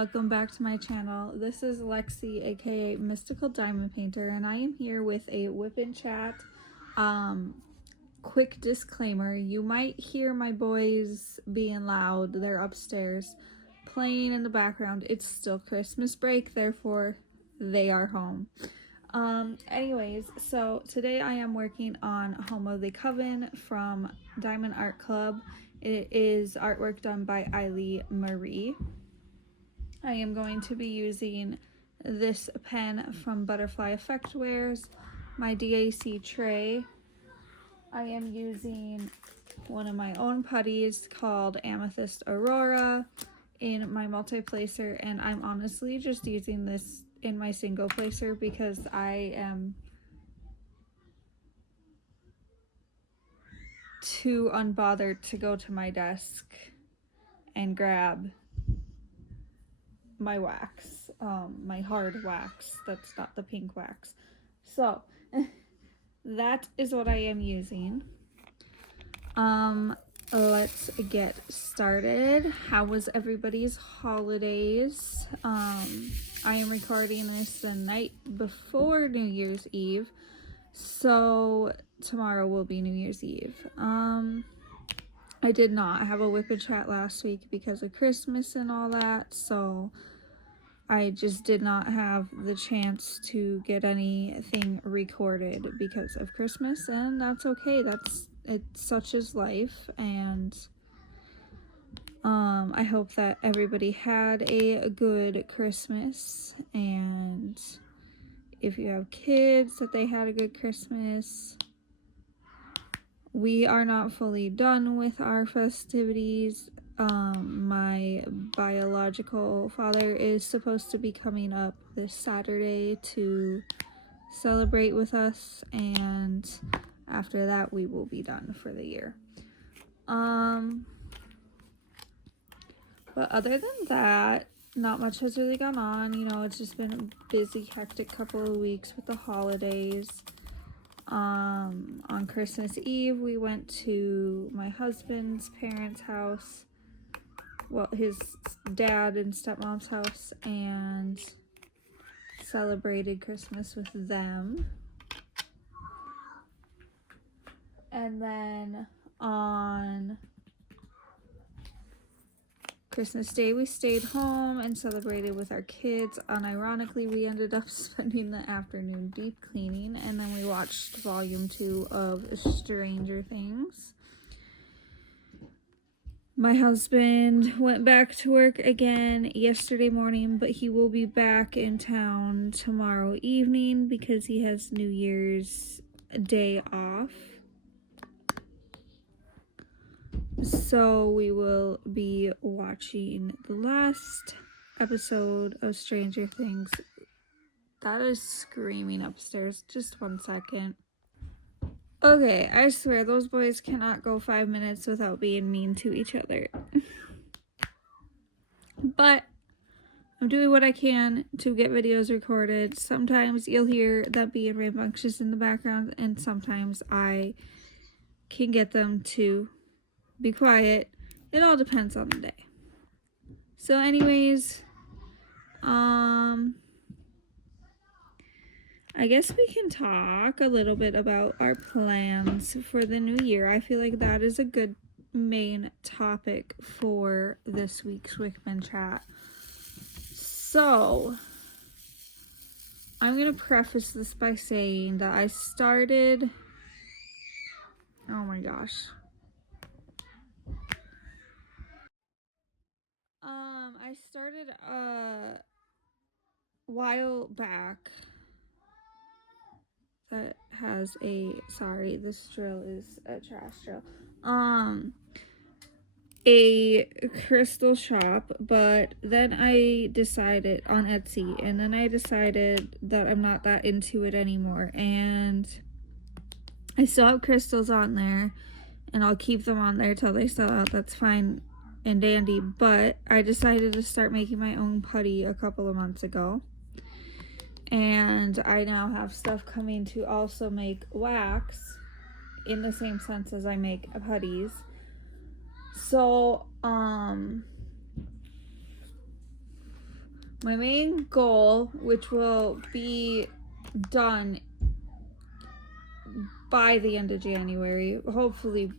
welcome back to my channel. This is Lexi, aka Mystical Diamond Painter, and I am here with a WIP Chat quick disclaimer. You might hear my boys being loud. They're upstairs playing in the background. It's still Christmas break, therefore they are home. Anyways, so today I am working on Home of the Coven from Diamond Art Club. It is artwork done by Eileen Marie. I am going to be using this pen from Butterfly Effect Wares, my DAC tray. I am using one of my own putties called Amethyst Aurora in my multi-placer, and I'm honestly just using this in my single placer because I am too unbothered to go to my desk and grab my wax, my hard wax. That's not the pink wax. So that is what I am using. Let's get started. How was everybody's holidays? I am recording this the night before New Year's Eve, so tomorrow will be New Year's Eve. I did not have a WIP Chat last week because of Christmas and all that, so I just did not have the chance to get anything recorded because of Christmas, and that's okay. It's such is life, and I hope that everybody had a good Christmas, and if you have kids, that they had a good Christmas. We are not fully done with our festivities. My biological father is supposed to be coming up this Saturday to celebrate with us, and after that we will be done for the year. But other than that, not much has really gone on. You know, it's just been a busy, hectic couple of weeks with the holidays. On Christmas Eve, we went to my husband's parents' house, well, his dad and stepmom's house, and celebrated Christmas with them. And then on Christmas Day, we stayed home and celebrated with our kids. Unironically, we ended up spending the afternoon deep cleaning, and then we watched volume 2 of Stranger Things. My husband went back to work again yesterday morning, but he will be back in town tomorrow evening because he has New Year's Day off. So we will be watching the last episode of Stranger Things. That is screaming upstairs. Just 1 second. Okay, I swear those boys cannot go 5 minutes without being mean to each other. But I'm doing what I can to get videos recorded. Sometimes you'll hear that being rambunctious in the background, and sometimes I can get them to be quiet. It all depends on the day. So anyways, I guess we can talk a little bit about our plans for the new year. I feel like that is a good main topic for this week's WIP Chat. So I'm gonna preface this by saying that I started, oh my gosh, I started a while back that has a, sorry, this drill is a trash drill, a crystal shop, but then I decided on Etsy, and then I decided that I'm not that into it anymore, and I still have crystals on there, and I'll keep them on there till they sell out. That's fine and dandy, but I decided to start making my own putty a couple of months ago, and I now have stuff coming to also make wax in the same sense as I make putties. So My main goal, which will be done by the end of January, hopefully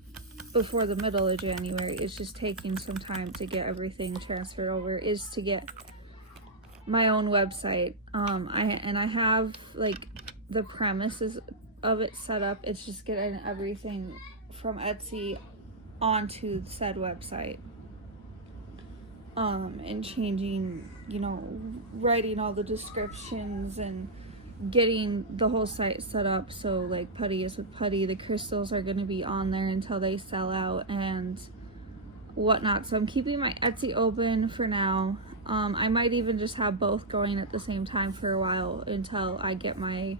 before the middle of January, is just taking some time to get everything transferred over, is to get my own website. I have like the premises of it set up. It's just getting everything from Etsy onto said website. And changing, writing all the descriptions and getting the whole site set up. So like Putty is with Putty, the crystals are going to be on there until they sell out and whatnot. So I'm keeping my Etsy open for now. I might even just have both going at the same time for a while until I get my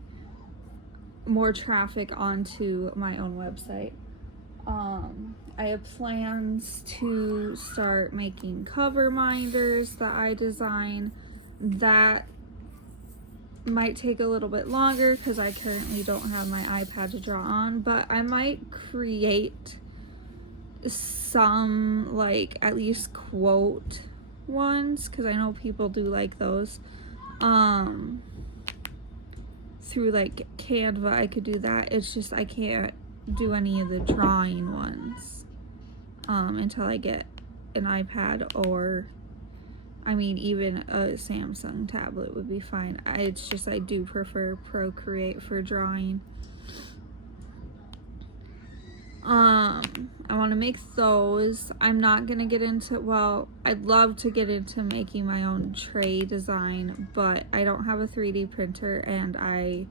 more traffic onto my own website. I have plans to start making cover minders that I design. That might take a little bit longer because I currently don't have my iPad to draw on, but I might create some, like, at least quote ones, because I know people do like those. Through like Canva I could do that. It's just I can't do any of the drawing ones until I get an iPad, or even a Samsung tablet would be fine. It's just I do prefer Procreate for drawing. I want to make those. I'm not gonna get into, well, I'd love to get into making my own tray design, but I don't have a 3D printer, and I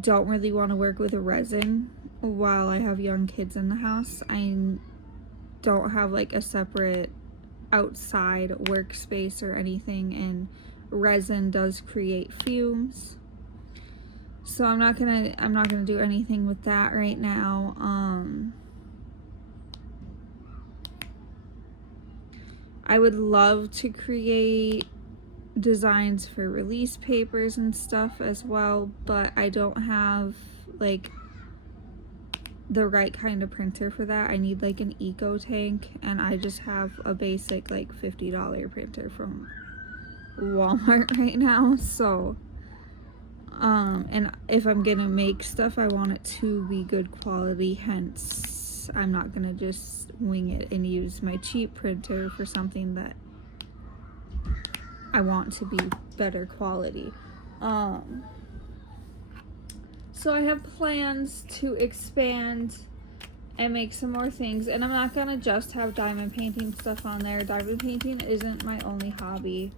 don't really want to work with a resin while I have young kids in the house. I don't have like a separate outside workspace or anything, and resin does create fumes. So I'm not gonna do anything with that right now. I would love to create designs for release papers and stuff as well, but I don't have like the right kind of printer for that. I need like an eco tank, and I just have a basic like $50 printer from Walmart right now. So and if I'm gonna make stuff, I want it to be good quality, hence I'm not gonna just wing it and use my cheap printer for something that I want to be better quality. So I have plans to expand and make some more things, and I'm not gonna just have diamond painting stuff on there. Diamond painting isn't my only hobby.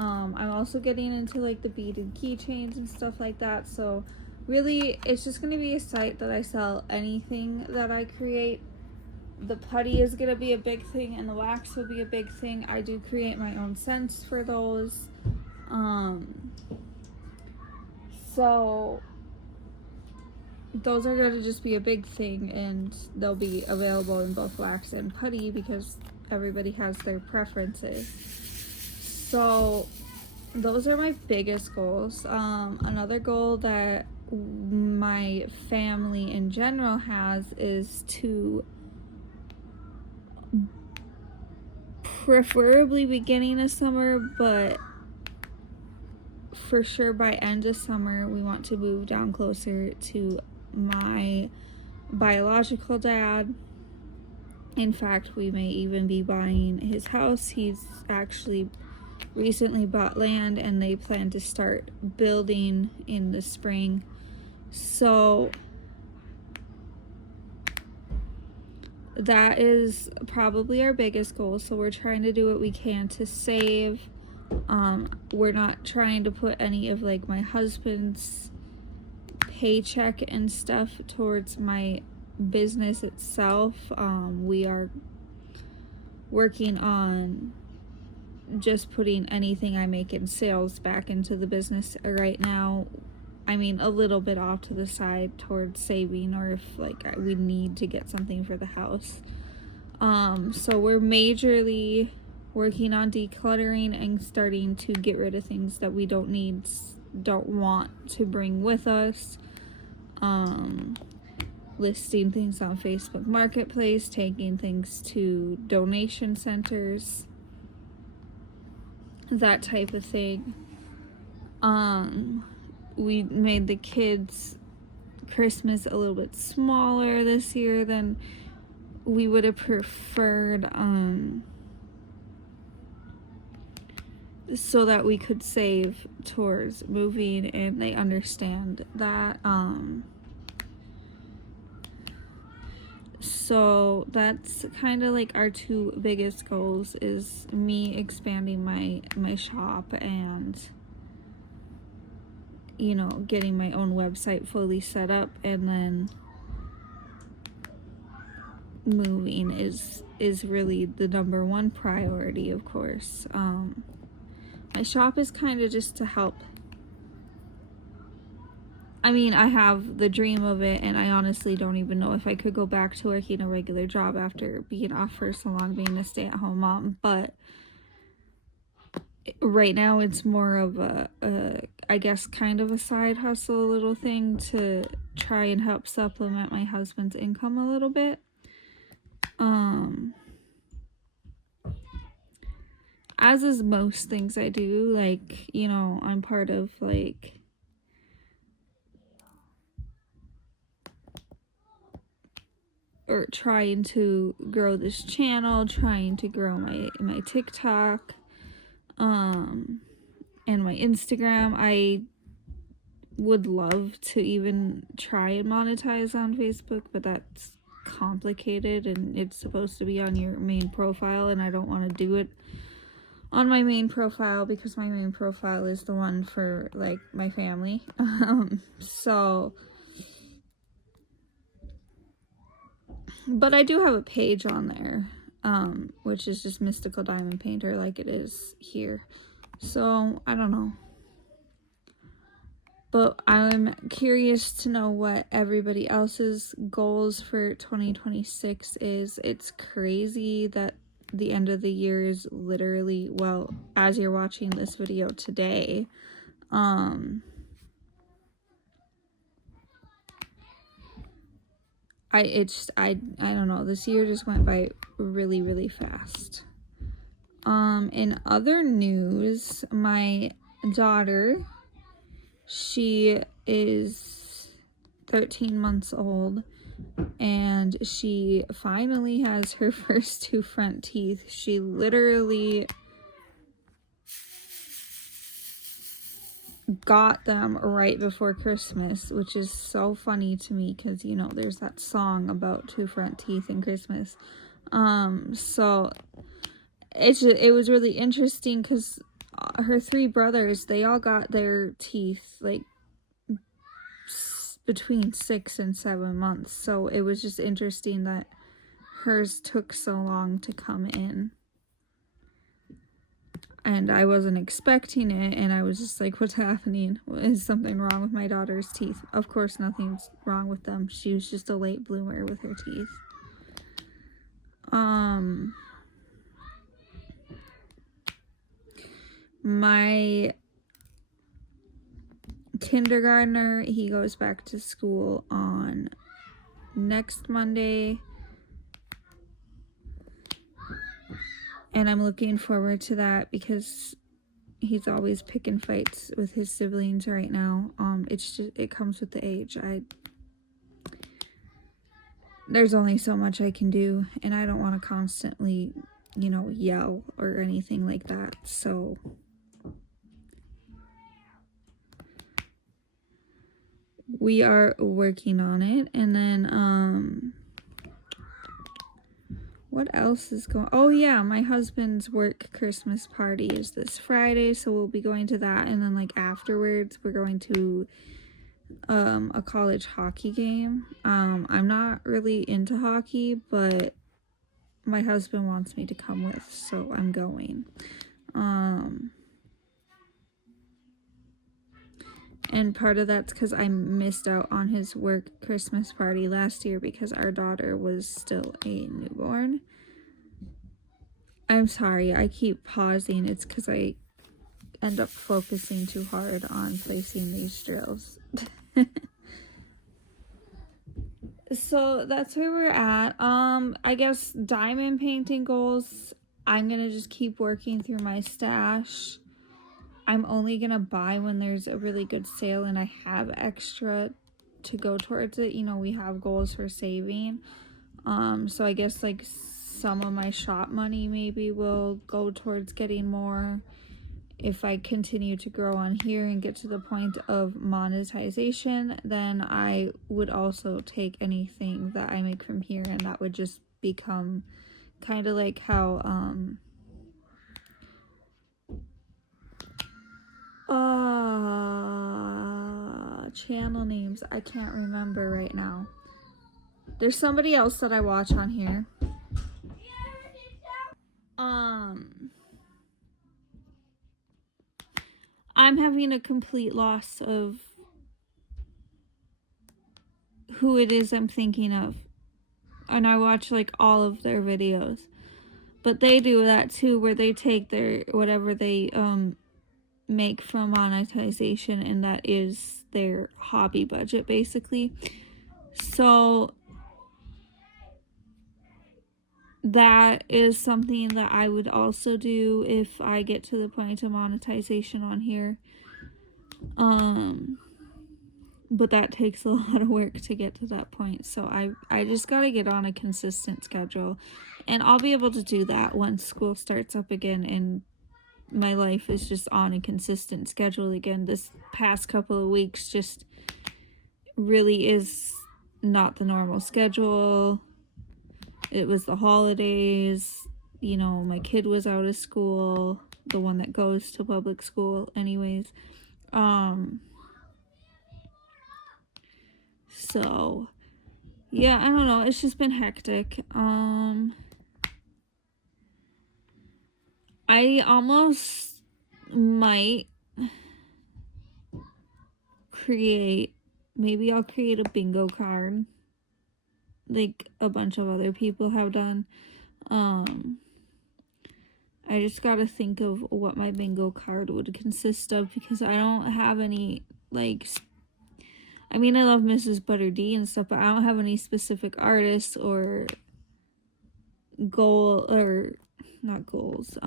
I'm also getting into like the beaded keychains and stuff like that. So really it's just gonna be a site that I sell anything that I create. The putty is gonna be a big thing, and the wax will be a big thing. I do create my own scents for those. So those are gonna just be a big thing, and they'll be available in both wax and putty because everybody has their preferences. So those are my biggest goals. Another goal that my family in general has is to preferably beginning of summer, but for sure by end of summer, we want to move down closer to my biological dad. In fact, we may even be buying his house. He's actually recently bought land, and they plan to start building in the spring. So that is probably our biggest goal. So we're trying to do what we can to save. We're not trying to put any of like my husband's paycheck and stuff towards my business itself. We are working on just putting anything I make in sales back into the business right now. A little bit off to the side towards saving, or if like we need to get something for the house. So we're majorly working on decluttering and starting to get rid of things that we don't need, don't want to bring with us. Listing things on Facebook Marketplace, taking things to donation centers. that type of thing. We made the kids' Christmas a little bit smaller this year than we would have preferred, so that we could save towards moving, and they understand that. So that's kind of like our two biggest goals, is me expanding my shop and, you know, getting my own website fully set up, and then moving is really the number one priority, of course. My shop is kind of just to help. I mean, I have the dream of it, and I honestly don't even know if I could go back to working a regular job after being off for so long, being a stay-at-home mom, but right now it's more of a I guess kind of a side hustle little thing to try and help supplement my husband's income a little bit. As is most things I do, like, you know, I'm part of like or trying to grow this channel, trying to grow my TikTok, and my Instagram. I would love to even try and monetize on Facebook, but that's complicated, and it's supposed to be on your main profile, and I don't want to do it on my main profile because my main profile is the one for like my family. So but I do have a page on there, which is just Mystical Diamond Painter, like it is here. So I don't know, but I'm curious to know what everybody else's goals for 2026 is. It's crazy that the end of the year is literally, well, as you're watching this video today. I don't know, this year just went by really, really fast. In other news, my daughter, she is 13 months old, and she finally has her first two front teeth. She literally got them right before Christmas, which is so funny to me because, you know, there's that song about two front teeth in Christmas. So it was really interesting because her three brothers, they all got their teeth like between 6 and 7 months. So it was just interesting that hers took so long to come in. And I wasn't expecting it, and I was just like, what's happening? Is something wrong with my daughter's teeth? Of course, nothing's wrong with them. She was just a late bloomer with her teeth. My kindergartner, he goes back to school on next Monday, and I'm looking forward to that because he's always picking fights with his siblings right now. It's just, it comes with the age. There's only so much I can do, and I don't want to constantly, you know, yell or anything like that. So we are working on it. And then what else is going? Oh yeah, my husband's work Christmas party is this Friday, so we'll be going to that. And then like afterwards we're going to a college hockey game. I'm not really into hockey, but my husband wants me to come with, so I'm going. And part of that's because I missed out on his work Christmas party last year because our daughter was still a newborn. I'm sorry, I keep pausing. It's because I end up focusing too hard on placing these drills. So that's where we're at. I guess diamond painting goals. I'm gonna just keep working through my stash. I'm only gonna buy when there's a really good sale and I have extra to go towards it. You know, we have goals for saving. So I guess like some of my shop money maybe will go towards getting more if I continue to grow on here and get to the point of monetization. Then I would also take anything that I make from here, and that would just become kind of like how channel names I can't remember right now. There's somebody else that I watch on here. I'm having a complete loss of who it is I'm thinking of. And I watch like all of their videos. But they do that too, where they take their whatever they make from monetization, and that is their hobby budget basically. So that is something that I would also do if I get to the point of monetization on here. But that takes a lot of work to get to that point. So I just gotta get on a consistent schedule, and I'll be able to do that once school starts up again and my life is just on a consistent schedule again. This past couple of weeks just really is not the normal schedule. It was the holidays, you know, my kid was out of school, the one that goes to public school anyways. So yeah, I don't know, it's just been hectic. I almost might maybe I'll create a bingo card like a bunch of other people have done. I just gotta think of what my bingo card would consist of, because I don't have any, like, I mean, I love Mrs. Butter D and stuff, but I don't have any specific artists or not goals,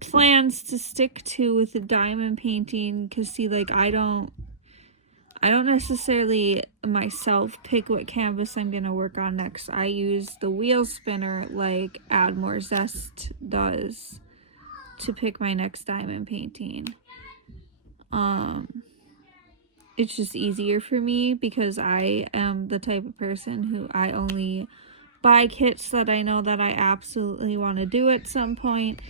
plans to stick to with the diamond painting. Because see, like, I don't necessarily myself pick what canvas I'm gonna work on next. I use the wheel spinner like Add More Zest does to pick my next diamond painting. It's just easier for me because I am the type of person who I only buy kits that I know that I absolutely want to do at some point.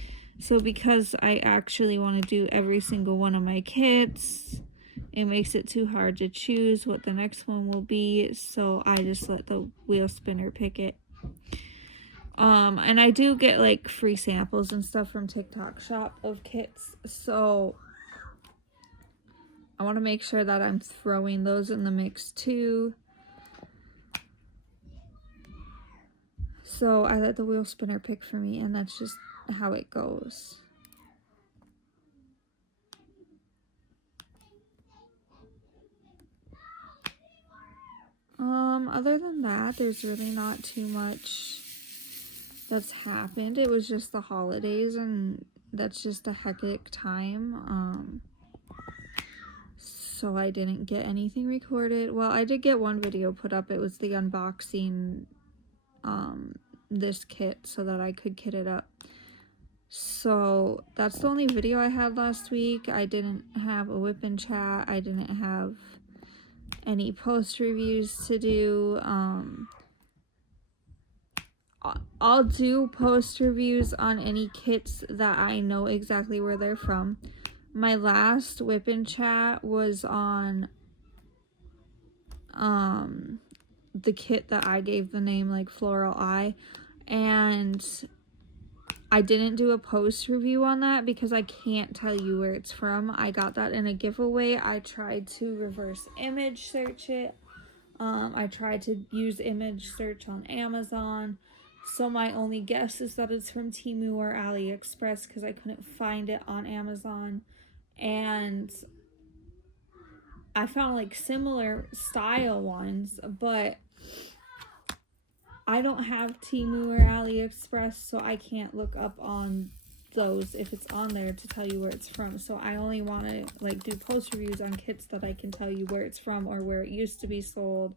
So because I actually want to do every single one of my kits, it makes it too hard to choose what the next one will be. So I just let the wheel spinner pick it. And I do get like free samples and stuff from TikTok Shop of kits. So I want to make sure that I'm throwing those in the mix too. So I let the wheel spinner pick for me, and that's just how it goes. Other than that, there's really not too much that's happened. It was just the holidays, and that's just a hectic time. So I didn't get anything recorded. Well, I did get one video put up. It was the unboxing this kit so that I could kit it up. So that's the only video I had last week. I didn't have a WIP Chat. I didn't have any post reviews to do. I'll do post reviews on any kits that I know exactly where they're from. My last WIP Chat was on the kit that I gave the name like Floral Eye, and I didn't do a post review on that because I can't tell you where it's from. I got that in a giveaway. I tried to reverse image search it. I tried to use image search on Amazon. So my only guess is that it's from Temu or AliExpress because I couldn't find it on Amazon. And I found like similar style ones, but I don't have Temu or AliExpress, so I can't look up on those if it's on there to tell you where it's from. So I only want to like do post reviews on kits that I can tell you where it's from or where it used to be sold.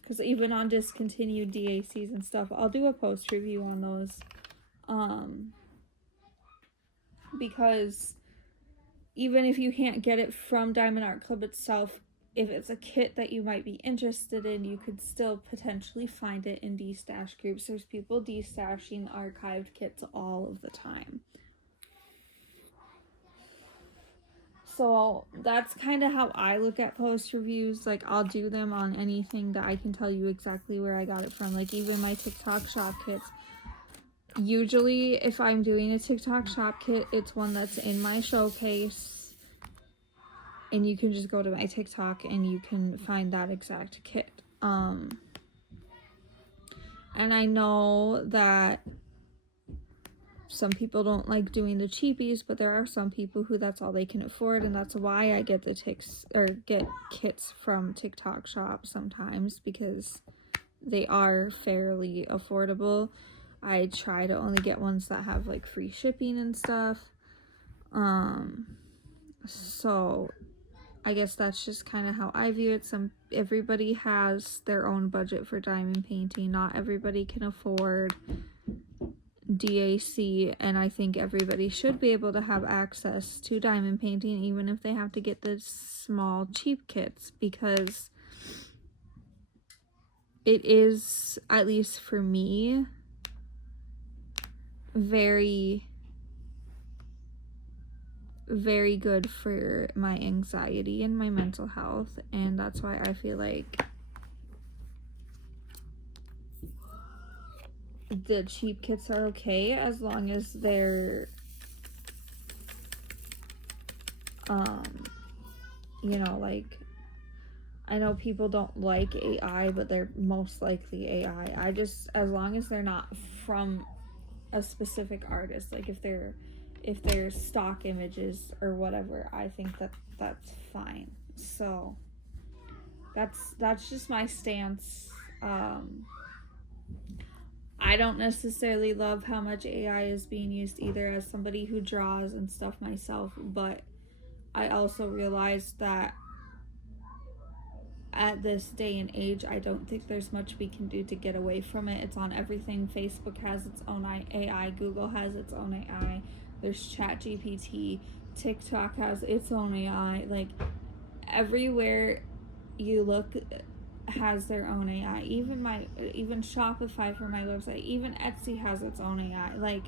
Because even on discontinued DACs and stuff, I'll do a post review on those. Because even if you can't get it from Diamond Art Club itself, if it's a kit that you might be interested in, you could still potentially find it in destash groups. There's people destashing archived kits all of the time. So that's kind of how I look at post reviews. Like, I'll do them on anything that I can tell you exactly where I got it from. Like, even my TikTok shop kits. Usually, if I'm doing a TikTok shop kit, it's one that's in my showcase. And you can just go to my TikTok and you can find that exact kit. And I know that some people don't like doing the cheapies, but there are some people who that's all they can afford, and that's why I get get kits from TikTok shop sometimes, because they are fairly affordable. I try to only get ones that have like free shipping and stuff. So I guess that's just kind of how I view it. Everybody has their own budget for diamond painting. Not everybody can afford DAC, and I think everybody should be able to have access to diamond painting, even if they have to get the small cheap kits, because it is, at least for me, very, very good for my anxiety and my mental health. And that's why I feel like the cheap kits are okay, as long as they're you know, like, I know people don't like AI, but they're most likely AI. As long as they're not from a specific artist, like if they're stock images or whatever, I think that's fine. So that's just my stance. I don't necessarily love how much AI is being used either, as somebody who draws and stuff myself, but I also realize that at this day and age, I don't think there's much we can do to get away from it. It's on everything. Facebook has its own AI, Google has its own AI, there's ChatGPT, TikTok has its own AI. Like, everywhere you look has their own AI. Even Shopify for my website, even Etsy has its own AI. Like,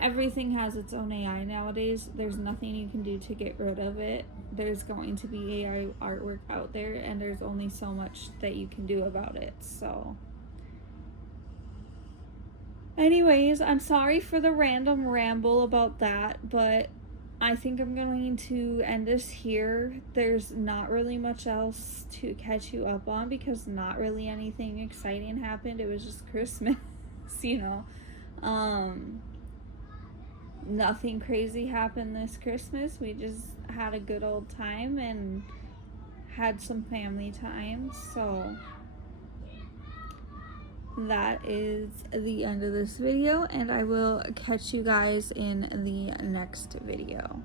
everything has its own AI nowadays. There's nothing you can do to get rid of it. There's going to be AI artwork out there, and there's only so much that you can do about it. So anyways, I'm sorry for the random ramble about that, but I think I'm going to end this here. There's not really much else to catch you up on, because not really anything exciting happened. It was just Christmas, you know. Nothing crazy happened this Christmas. We just had a good old time and had some family time. So that is the end of this video, and I will catch you guys in the next video.